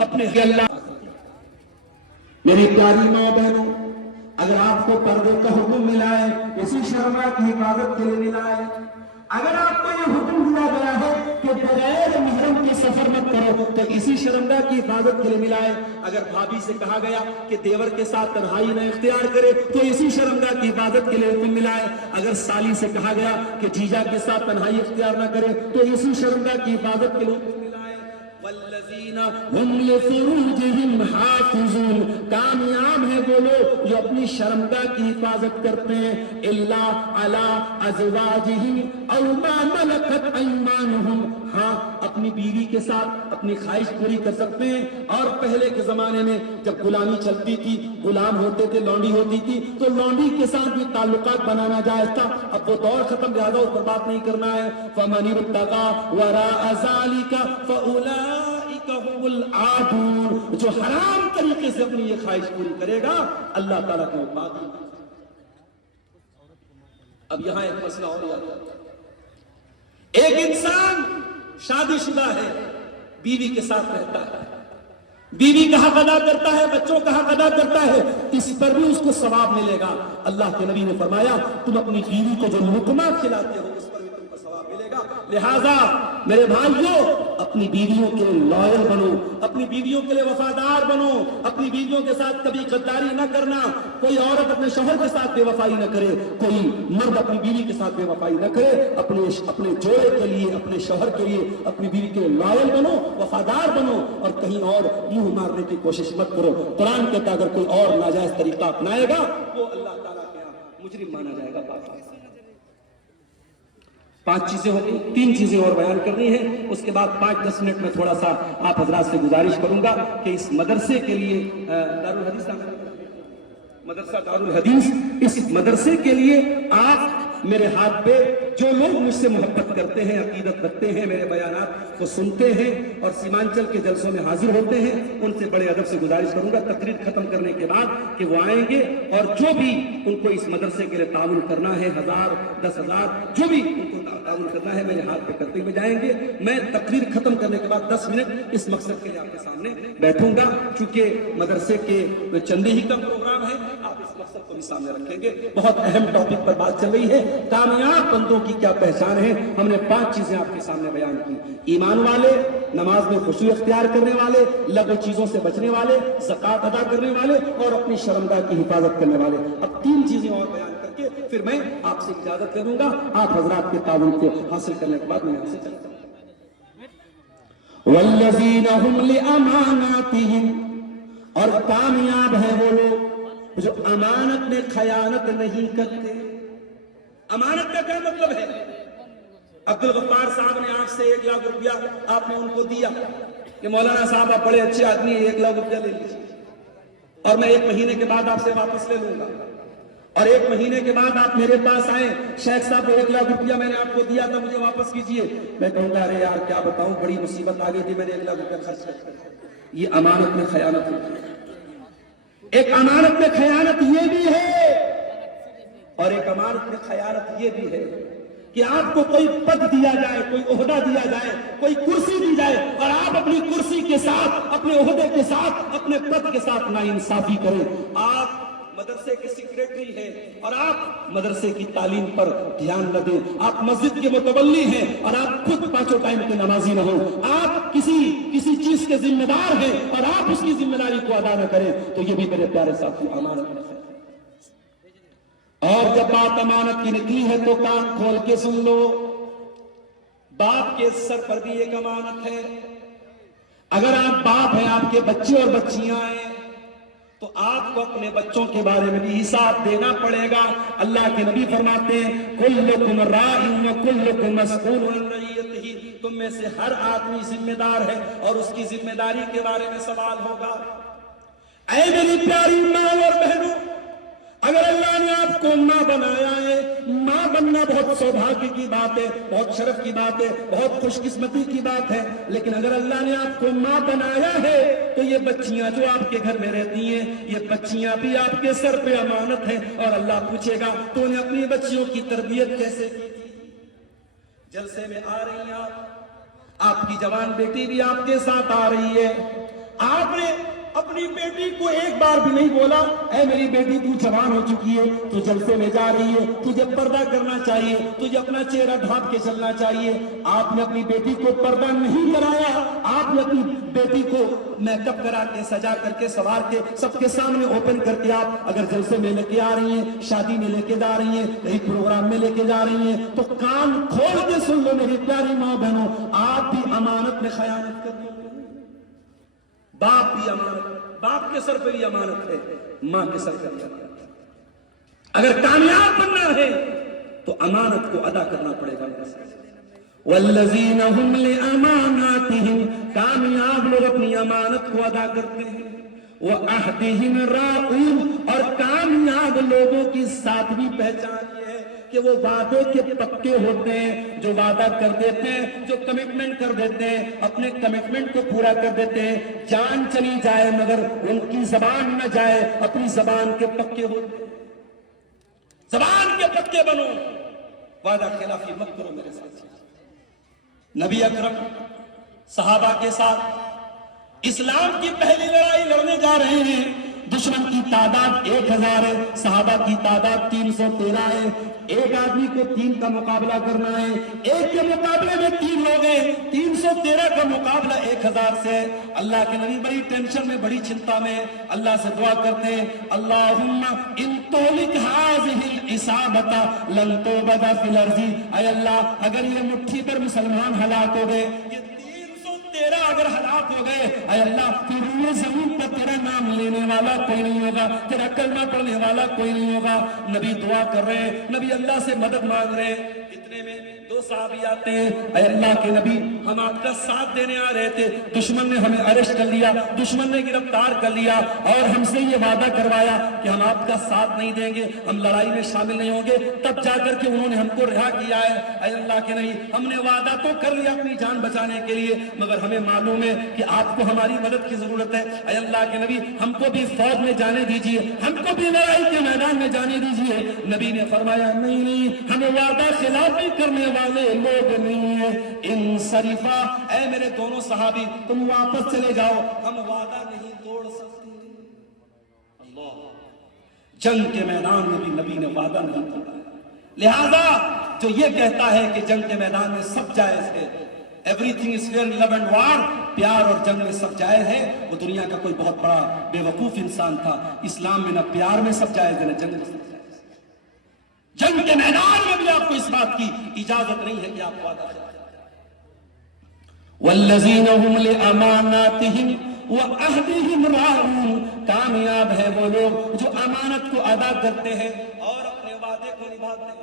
اپنے اللہ. میری پیاری ماں بہنوں، اگر آپ کو پردے کا حکم ملا ہے اسی شرمگاہ کی حفاظت کے لیے ملا ہے. اگر آپ کو یہ حکم دیا گیا ہے کہ بغیر محرم کے سفر مت کرو تو اسی شرمگاہ کی حفاظت کے لیے ملا ہے. اگر بھابھی سے کہا گیا کہ دیور کے ساتھ تنہائی نہ اختیار کرے تو اسی شرمگاہ کی حفاظت کے لیے حکم ملا ہے. اگر سالی سے کہا گیا کہ جیجا کے ساتھ تنہائی اختیار نہ کرے تو اسی شرمگاہ کی حفاظت کے لیے حکم ملا ہے. والذین هم لفروجهم حافظون، کامیاب ہیں وہ لوگ جو اپنی شرمگاہ کی حفاظت کرتے ہیں. الا علی ازواجہم او ما ملکت ایمانہم، ہاں اپنی بیوی کے ساتھ اپنی خواہش پوری کر سکتے ہیں. اور پہلے کے زمانے میں جب غلامی چلتی تھی، غلام ہوتے تھے، لونڈی ہوتی تھی، تو لونڈی کے ساتھ بھی تعلقات بنانا جائز تھا. اب وہ دور ختم، لہذا اس پر بات نہیں کرنا ہے. فمن ابتغى وراء ذلك فاولئک هم العادون، جو حرام طریقے سے اپنی یہ خواہش پوری کرے گا اللہ تعالیٰ کو بات نہیں. اب یہاں ایک مسئلہ اور یاد آتا ہے. ایک انسان شادی شدہ ہے، بیوی کے ساتھ رہتا ہے، بیوی کا حق ادا کرتا ہے، بچوں کا حق ادا کرتا ہے، اس پر بھی اس کو ثواب ملے گا. اللہ کے نبی نے فرمایا تم اپنی بیوی کو جو لقمہ کھلاتے ہو اس پر بھی تم کو ثواب ملے گا. لہذا میرے بھائیوں، اپنی بیویوں کے لیے لائل بنو، اپنی بیویوں کے لیے وفادار بنو، اپنی بیویوں کے ساتھ کبھی غداری نہ کرنا. کوئی عورت اپنے شوہر کے ساتھ بے وفائی نہ کرے، کوئی مرد اپنی بیوی کے ساتھ بے وفائی نہ کرے. اپنے جوڑے کے لیے، اپنے شوہر کے لیے، اپنی بیوی کے لیے لائل بنو، وفادار بنو، اور کہیں اور منہ مارنے کی کوشش مت کرو. قرآن کہتا ہے اگر کوئی اور ناجائز طریقہ اپنائے گا وہ اللہ تعالیٰ کے یہاں مجرم مانا جائے گا. 5 چیزیں ہوگی، 3 چیزیں اور بیان کرنی ہیں. اس کے بعد 5-10 منٹ میں تھوڑا سا آپ حضرات سے گزارش کروں گا کہ اس مدرسے کے لیے مدرسہ دارالحدیث، اس مدرسے کے لیے آپ میرے ہاتھ پہ جو لوگ مجھ سے محبت کرتے ہیں، عقیدت رکھتے ہیں، میرے بیانات کو سنتے ہیں اور سیمانچل کے جلسوں میں حاضر ہوتے ہیں، ان سے بڑے ادب سے گزارش کروں گا تقریر ختم کرنے کے بعد کہ وہ آئیں گے اور جو بھی ان کو اس مدرسے کے لیے تعاون کرنا ہے، 1000 10,000 جو بھی ان کو تعاون کرنا ہے میرے ہاتھ پہ کرتے ہوئے جائیں گے. میں تقریر ختم کرنے کے بعد 10 منٹ اس مقصد کے لیے آپ کے سامنے بیٹھوں گا. چونکہ مدرسے کے چندے ہی کا پروگرام ہے، آپ اس مقصد کو بھی سامنے رکھیں گے. بہت اہم ٹاپک پر بات چل رہی ہے، کامیاب بندوں کی کیا پہچان ہے. ہم نے 5 چیزیں آپ کے سامنے بیان کی: ایمان والے، نماز میں خشوع اختیار کرنے والے، لغو چیزوں سے بچنے والے، زکوٰۃ ادا کرنے والے، اور اپنی شرمگاہ کی حفاظت کرنے والے. اب 3 چیزیں اور بیان کر کے پھر میں آپ سے اجازت کروں گا. آپ حضرات کے تعاون کو حاصل کرنے کے بعد میں یہاں سے چلتا ہوں. والذین هم لاماناتہم، اور کامیاب ہیں وہ لوگ جو امانت میں خیانت نہیں کرتے. امانت کا کیا مطلب ہے؟ عبدالغفار صاحب نے آپ سے 1 لاکھ روپیہ آپ نے ان کو دیا کہ مولانا صاحب آپ بڑے اچھے آدمی ہیں، 1 لاکھ روپیہ لے لیجیے اور میں 1 مہینے کے بعد آپ سے واپس لے لوں گا. اور 1 مہینے کے بعد آپ میرے پاس آئے، شیخ صاحب 1 لاکھ روپیہ میں نے آپ کو دیا تھا، مجھے واپس کیجیے. میں کہوں گا ارے یار کیا بتاؤں، بڑی مصیبت آ گئی تھی، میں نے 1 لاکھ روپیہ خرچ کر دیا. یہ امانت میں خیانت ہوتی ہے. ایک امانت میں خیانت یہ بھی ہے اور ایک امانت میں خیانت یہ بھی ہے کہ آپ کو کوئی پد دیا جائے، کوئی عہدہ دیا جائے، کوئی کرسی دی جائے اور آپ اپنی کرسی کے ساتھ، اپنے عہدے کے ساتھ، اپنے پد کے ساتھ ناانصافی کریں. آپ مدرسے کے سیکریٹری ہیں اور آپ مدرسے کی تعلیم پر دھیان نہ دیں. آپ مسجد کے متولی ہیں اور آپ خود 5 ٹائم کے نمازی نہ ہوں. آپ کسی چیز کے ذمہ دار ہیں اور آپ اس کی ذمہ داری کو ادا نہ کریں تو یہ بھی میرے پیارے ساتھی امانت ہے. اور جب بات امانت کی نکلی ہے تو کان کھول کے سن لو، باپ کے سر پر بھی ایک امانت ہے. اگر آپ باپ ہیں، آپ کے بچے اور بچیاں ہیں تو آپ کو اپنے بچوں کے بارے میں بھی حساب دینا پڑے گا. اللہ کے نبی فرماتے ہیں کلکم راع وکلکم مسئول عن رعیتہ، تم میں سے ہر آدمی ذمہ دار ہے اور اس کی ذمہ داری کے بارے میں سوال ہوگا. اے میری پیاری ماں اور بہنوں، اگر اللہ نے آپ کو ماں بنایا ہے، ماں بننا بہت سوبھاگیہ کی بات ہے، بہت شرف کی بات ہے، بہت خوش قسمتی کی بات ہے. لیکن اگر اللہ نے آپ کو ماں بنایا ہے تو یہ بچیاں جو آپ کے گھر میں رہتی ہیں، یہ بچیاں بھی آپ کے سر پہ امانت ہیں. اور اللہ پوچھے گا تو نے اپنی بچیوں کی تربیت کیسے کی تھی؟ جلسے میں آ رہی ہیں آپ کی جوان بیٹی بھی آپ کے ساتھ آ رہی ہے، آپ نے اپنی بیٹی کو ایک بار بھی نہیں بولا اے میری بیٹی تو جوان ہو چکی ہے، تو جلسے میں جا رہی ہے، تجھے پردہ کرنا چاہیے، تجھے اپنا چہرہ ڈھانپ کے چلنا چاہیے. آپ نے اپنی بیٹی کو پردہ نہیں کرایا. آپ نے اپنی بیٹی کو میک اپ کرا کے، سجا کر کے، سوار کے، سب کے سامنے اوپن کر کے آپ اگر جلسے میں لے کے آ رہی ہیں، شادی میں لے کے جا رہی ہیں، کہیں پروگرام میں لے کے جا رہی ہیں، تو کان کھول کے سن لو میری پیاری ماں بہنوں، آپ بھی امانت میں خیانت کر رہے ہو. باپ بھی امانت، باپ کے سر پہ بھی امانت ہے، ماں کے سر پہ بھی امانت ہے. اگر کامیاب بننا ہے تو امانت کو ادا کرنا پڑے گا. والذین هم لاماناتهم، کامیاب لوگ اپنی امانت کو ادا کرتے ہیں. وعہدہم راعون، اور کامیاب لوگوں کی ساتویں پہچان یہ ہے کہ وہ وعدے کے پکے ہوتے ہیں. جو وعدہ کر دیتے ہیں، جو کمٹمنٹ کر دیتے ہیں، اپنے کمٹمنٹ کو پورا کر دیتے ہیں. جان چلی جائے مگر ان کی زبان نہ جائے، اپنی زبان کے پکے ہوتے ہیں. زبان کے پکے بنو، وعدہ خلافی مت کرو میرے ساتھ. نبی اکرم صحابہ کے ساتھ اسلام کی پہلی لڑائی لڑنے جا رہے ہیں. دشمن کی تعداد 1000 ہے، صحابہ کی تعداد 313 ہے. ایک آدمی کو 3 کا مقابلہ کرنا ہے. ایک کے مقابلے میں 3 لوگ ہیں. 313 کا مقابلہ 1000 سے. اللہ کے نبی بڑی ٹینشن میں، بڑی چنتا میں، اللہ سے دعا کرتے ہیں اللہم ان تولک ہذہ العصابۃ لن تعبد فی الارض. اے اللہ اگر یہ مٹھی پر مسلمان ہلاک ہو گئے، یہ 313 اگر ہلاک ہو گئے، اے اللہ پھر روئے زمین پر تیرا نام لینے والا کوئی نہیں ہوگا، تیرا کلمہ پڑھنے والا کوئی نہیں ہوگا. نبی دعا کر رہے ہیں، نبی اللہ سے مدد مانگ رہے ہیں. اتنے میں 2 صحابی آتے ہیں. اے اللہ کے نبی ہم آپ کا ساتھ دینے آ رہے تھے، دشمن نے ہمیں اریسٹ کر لیا، دشمن نے گرفتار کر لیا اور ہم سے یہ وعدہ کروایا کہ ہم آپ کا ساتھ نہیں دیں گے، ہم لڑائی میں شامل نہیں ہوں گے. تب جا کر کے انہوں نے ہم کو رہا کیا ہے. اے اللہ کے نبی ہم نے وعدہ تو کر لیا اپنی جان بچانے کے لیے، مگر ہمیں معلوم ہے کہ آپ کو ہماری مدد کی ضرورت ہے. اے اللہ کے نبی ہم کو بھی فوج میں جانے دیجیے، ہم کو بھی لڑائی کے میدان میں جانے دیجیے. نبی نے فرمایا نہیں نہیں، ہمیں وعدہ خلافی کرنے والے لوگ نہیں ہیں. انصرفا، اے میرے دونوں صحابی تم واپس چلے جاؤ، ہم وعدہ نہیں توڑ سکتے. اللہ، جنگ کے میدان میں بھی نبی نے وعدہ نہیں توڑا. لہذا جو یہ کہتا ہے کہ جنگ کے میدان میں سب جائز ہے، everything is fair in love and war، پیار اور جنگ میں سب جائز ہے، وہ دنیا کا کوئی بہت بڑا بے وقوف انسان تھا. اسلام میں نہ پیار میں سب جائز ہے، نہ جنگ میں سب جائز ہے. جنگ کے میدان میں بھی آپ کو اس بات کی اجازت نہیں ہے کہ آپ وعدہ کریں. والذین هم لاماناتهم وعہدہم راعون، کامیاب ہے وہ لوگ جو امانت کو ادا کرتے ہیں اور اپنے وعدے کو نبھاتے ہیں.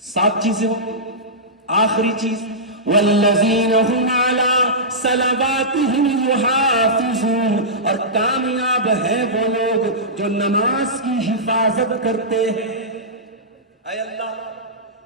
7 چیزیں ہوں. آخری چیز والذین هم علی صلواتہم یحافظون، اور کامیاب ہیں وہ لوگ جو نماز کی حفاظت کرتے ہیں. اے اللہ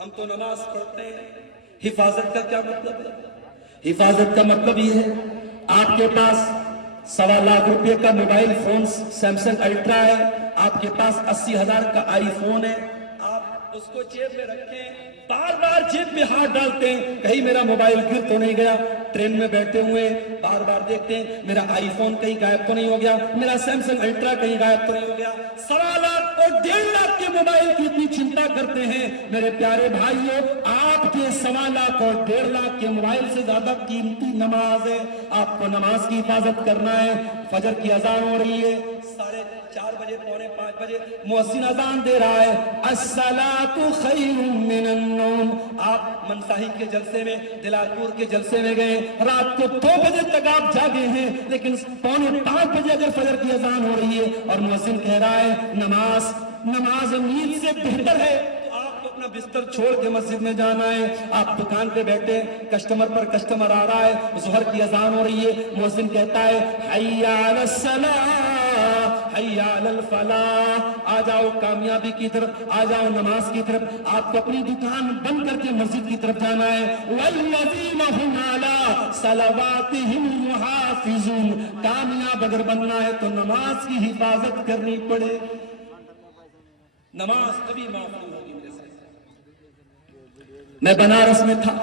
ہم تو نماز پڑھتے ہیں، حفاظت کا کیا مطلب ہے؟ حفاظت کا مطلب یہ ہے آپ کے پاس 1.25 لاکھ روپے کا موبائل فون سیمسنگ الٹرا ہے، آپ کے پاس 80,000 کا آئی فون ہے، آپ اس کو جیب میں رکھیں، بار بار جیب میں ہاتھ ڈالتے ہیں کہیں میرا موبائل گر تو نہیں گیا. ٹرین میں بیٹھے ہوئے بار بار دیکھتے ہیں میرا آئی فون کہیں غائب تو نہیں ہو گیا، میرا سیمسنگ الٹرا کہیں غائب تو نہیں ہو گیا. 1.25 لاکھ اور 1.5 لاکھ کے موبائل کی اتنی چنتا کرتے ہیں. میرے پیارے بھائیوں، آپ کے 1.25 لاکھ اور 1.5 لاکھ کے موبائل سے زیادہ قیمتی نماز ہے. آپ کو نماز کی حفاظت کرنا ہے. فجر کی اذان ہو رہی ہے، 4:30 بجے، 4:45 بجے مؤذن اذان دے رہا ہے، الصلاۃ خیر من النوم. آپ منصاحی کے جلسے میں، دلال پور کے جلسے میں گئے، رات کو 2 بجے تک آپ جاگے ہیں، لیکن 4:45 بجے اگر فجر کی اذان ہو رہی ہے اور مؤذن کہہ رہا ہے نماز نیند سے بہتر ہے، تو آپ کو اپنا بستر چھوڑ کے مسجد میں جانا ہے. آپ دکان پہ بیٹھے، کسٹمر پر کسٹمر آ رہا ہے، ظہر کی اذان ہو رہی ہے، مؤذن کہتا ہے حی علی الصلاۃ حی علی الفلاح، آ جاؤ کامیابی کی طرف، آ جاؤ نماز کی طرف. آپ کو اپنی دکان بند کر کے مسجد کی طرف جانا ہے. والذین هم علی صلواتہم یحافظون، کامیاب اگر بننا ہے تو نماز کی حفاظت کرنی پڑے. نماز کبھی معاف نہیں ہوگی. میرے ساتھ میں بنارس میں تھا،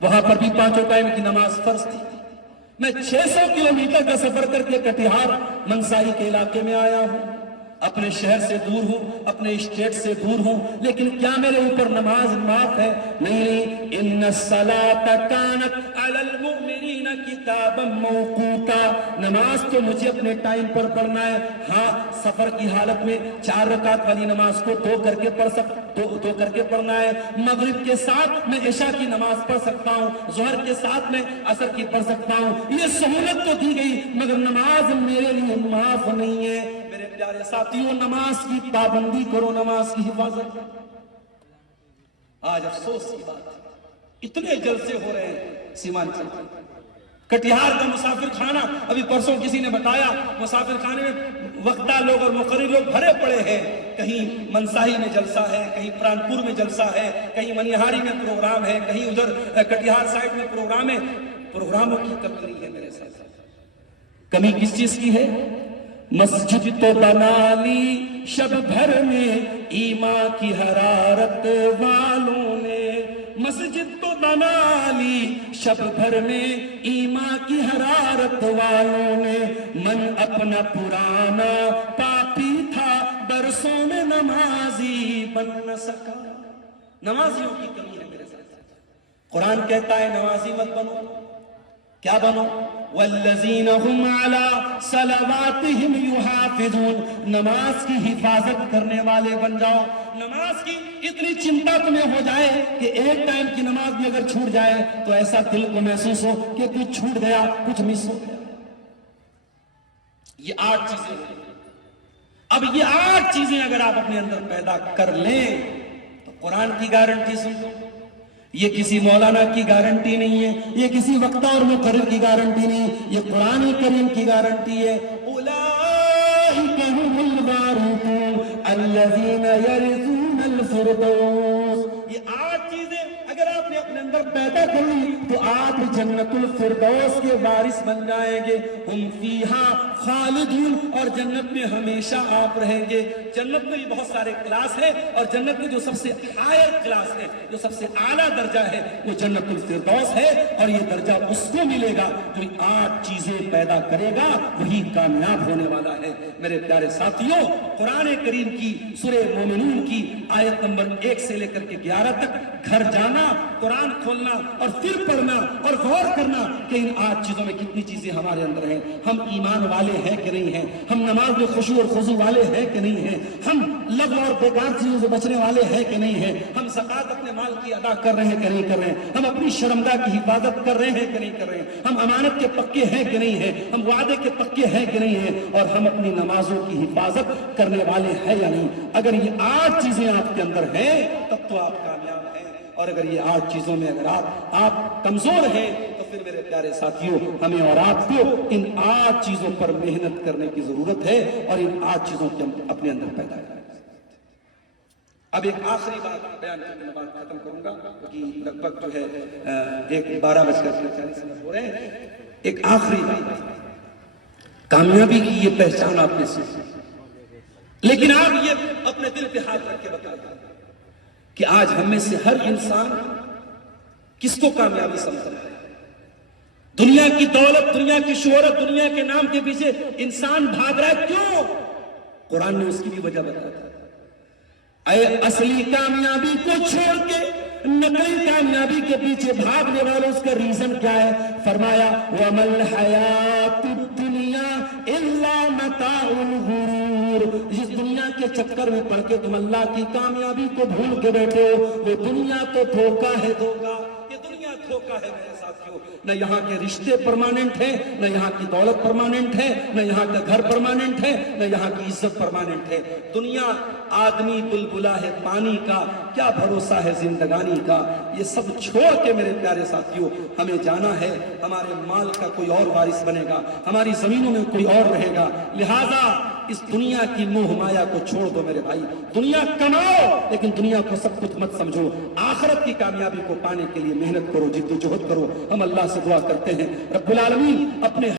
وہاں پر بھی 5 ٹائم کی نماز فرض تھی. میں 600 کلومیٹر کا سفر کر کے کٹیہار منصائی کے علاقے میں آیا ہوں، اپنے شہر سے دور ہوں، اپنے اسٹیٹ سے دور ہوں، لیکن کیا میرے اوپر نماز معاف ہے؟ نہیں۔ ان الصلاۃ کانت علی المؤمنین کتابا موقوتا، نماز تو مجھے اپنے ٹائم پر پڑھنا ہے۔ ہاں، سفر کی حالت میں 4 رکعت والی نماز کو دو کر کے پڑھنا ہے۔ مغرب کے ساتھ میں عشاء کی نماز پڑھ سکتا ہوں، ظہر کے ساتھ میں عصر کی پڑھ سکتا ہوں، یہ سہولت تو دی گئی، مگر نماز میرے لیے معاف نہیں ہے۔ میرے پیارے ساتھیوں، نماز کی پابندی کرو، نماز کی حفاظت کرو۔ آج افسوس کی بات ہے، اتنے جلسے ہو رہے ہیں سیمانچل کٹیہار کا مسافر خانہ، ابھی پرسوں کسی نے بتایا مسافر خانے میں وقتہ لوگ اور مقرر لوگ بھرے پڑے ہیں، کہیں منصائی میں جلسہ ہے، کہیں پرانپور میں جلسہ ہے، کہیں منیہاری میں پروگرام ہے، کہیں ادھر کٹیہار سائٹ میں پروگرام ہے۔ پروگراموں کی کمی نہیں ہے میرے ساتھ، کمی کس چیز کی ہے؟ مسجد تو بنا لی شب بھر میں ایمان کی حرارت والوں نے، مسجد تو بنا لی شب بھر میں ایمان کی حرارت والوں نے، من اپنا پرانا پاپی تھا برسوں میں نمازی بن نہ سکا۔ نمازیوں کی کمی ہے میرے ساتھ۔ قرآن کہتا ہے نمازی مت بنو، کیا بنو؟ والذین هم علی صلواتہم یحافظون، نماز کی حفاظت کرنے والے بن جاؤ۔ نماز کی اتنی چنتا تمہیں ہو جائے کہ ایک ٹائم کی نماز بھی اگر چھوٹ جائے تو ایسا دل کو محسوس ہو کہ کچھ چھوٹ گیا، کچھ مس ہو گیا۔ یہ 8 چیزیں ہیں۔ اب یہ 8 چیزیں اگر آپ اپنے اندر پیدا کر لیں تو قرآن کی گارنٹی سن لو، یہ کسی مولانا کی گارنٹی نہیں ہے، یہ کسی وقتہ اور مقرر کی گارنٹی نہیں، یہ قرآن کریم کی گارنٹی ہے۔ اولئک هم الوارثون الذین یرثون الفردوس۔ یہ 8 چیزیں اگر آپ نے اپنے اندر پیدا کر لی تو آپ جنت الفردوس کے وارث بن جائیں گے۔ ہم فیہا خالدون، اور جنت میں ہمیشہ آپ رہیں گے۔ جنت میں بھی بہت سارے کلاس ہیں، اور جنت میں جو سب سے ہائر کلاس ہے، جو سب سے اعلیٰ درجہ ہے، وہ جنت الفردوس ہے، اور یہ درجہ اس کو ملے گا جو 8 چیزیں پیدا کرے گا، وہی کامیاب ہونے والا ہے۔ میرے پیارے ساتھیوں، قرآن کریم کی سورہ مومنون کی آیت نمبر 1 سے لے کر کے 11 تک گھر جانا، قرآن کھولنا اور پھر پڑھنا اور غور کرنا کہ ان 8 چیزوں میں کتنی چیزیں ہمارے اندر ہیں۔ ہم ایمان والے ہیں کہ نہیں ہیں؟ ہم نماز میں خشوع اور خضوع والے ہیں کہ نہیں ہیں؟ ہم لغو اور بیکار چیزوں سے بچنے والے ہیں کہ نہیں ہیں؟ ہم زکوٰۃ اپنے مال کی ادا کر رہے ہیں کہ نہیں کر رہے ہیں؟ ہم اپنی شرمگاہ کی حفاظت کر رہے ہیں کہ نہیں کر رہے ہیں؟ ہم امانت کے پکے ہیں کہ نہیں ہیں؟ ہم وعدے کے پکے ہیں کہ نہیں ہیں؟ اور ہم اپنی نمازوں کی حفاظت کرنے والے ہیں یا نہیں؟ اگر یہ 8 چیزیں آپ کے اندر ہیں تب تو آپ کامیاب ہیں، اور اگر یہ 8 چیزوں میں اگر آپ کمزور ہیں تو پھر میرے پیارے ساتھیوں، ہمیں اور آپ کو ان 8 چیزوں پر محنت کرنے کی ضرورت ہے، اور ان 8 چیزوں کے اپنے اندر پیدا کریں۔ اب ایک آخری بات بیان کرنے کے بعد ختم کروں گا، کیونکہ لگ بھگ جو ہے 12:40 ہو رہے ہیں۔ ایک آخری بات، کامیابی کی یہ پہچان آپ نے سیکھی، لیکن آپ یہ اپنے دل پہ ہاتھ رکھ کے بتائیں کہ آج ہم میں سے ہر انسان کس کو کامیابی سمجھتا ہے؟ دنیا کی دولت، دنیا کی شہرت، دنیا کے نام کے پیچھے انسان بھاگ رہا ہے، کیوں؟ قرآن نے اس کی بھی وجہ بتایا۔ اے اصلی کامیابی کو چھوڑ کے نقلی کامیابی کے پیچھے بھاگنے والوں، اس کا ریزن کیا ہے؟ فرمایا وَمَا الْحَيَاةُ الدُّنْيَا إِلَّا مَتَاعُ الْغُرُورِ۔ جس دنیا کے چکر میں پڑھ کے تم اللہ کی کامیابی کو بھول کے بیٹھے ہو، وہ دنیا تو دھوکہ ہے، دھوکہ، یہ دنیا دھوکہ ہے میرے ساتھیوں۔ نہ یہاں کے رشتے پرماننٹ ہیں، نہ یہاں کی دولت پرماننٹ ہے، نہ یہاں کا گھر پرماننٹ ہے، نہ یہاں کی عزت پرماننٹ ہے۔ دنیا آدمی بلبلا ہے پانی کا، کیا بھروسہ ہے زندگانی کا۔ یہ سب چھوڑ کے میرے پیارے ساتھیوں ہمیں جانا ہے۔ ہمارے مال کا کوئی اور وارث بنے گا، ہماری زمینوں میں کوئی اور رہے گا، لہذا اس دنیا کی موہ مایا کو چھوڑ دو میرے بھائی۔ دنیا کماؤ لیکن دنیا کو سب کچھ مت سمجھو۔ آخرت کی کامیابی کو پانے کے لیے محنت کرو، جد و جہد کرو۔ ہم اللہ سے دعا کرتے ہیں رب العالمین اپنے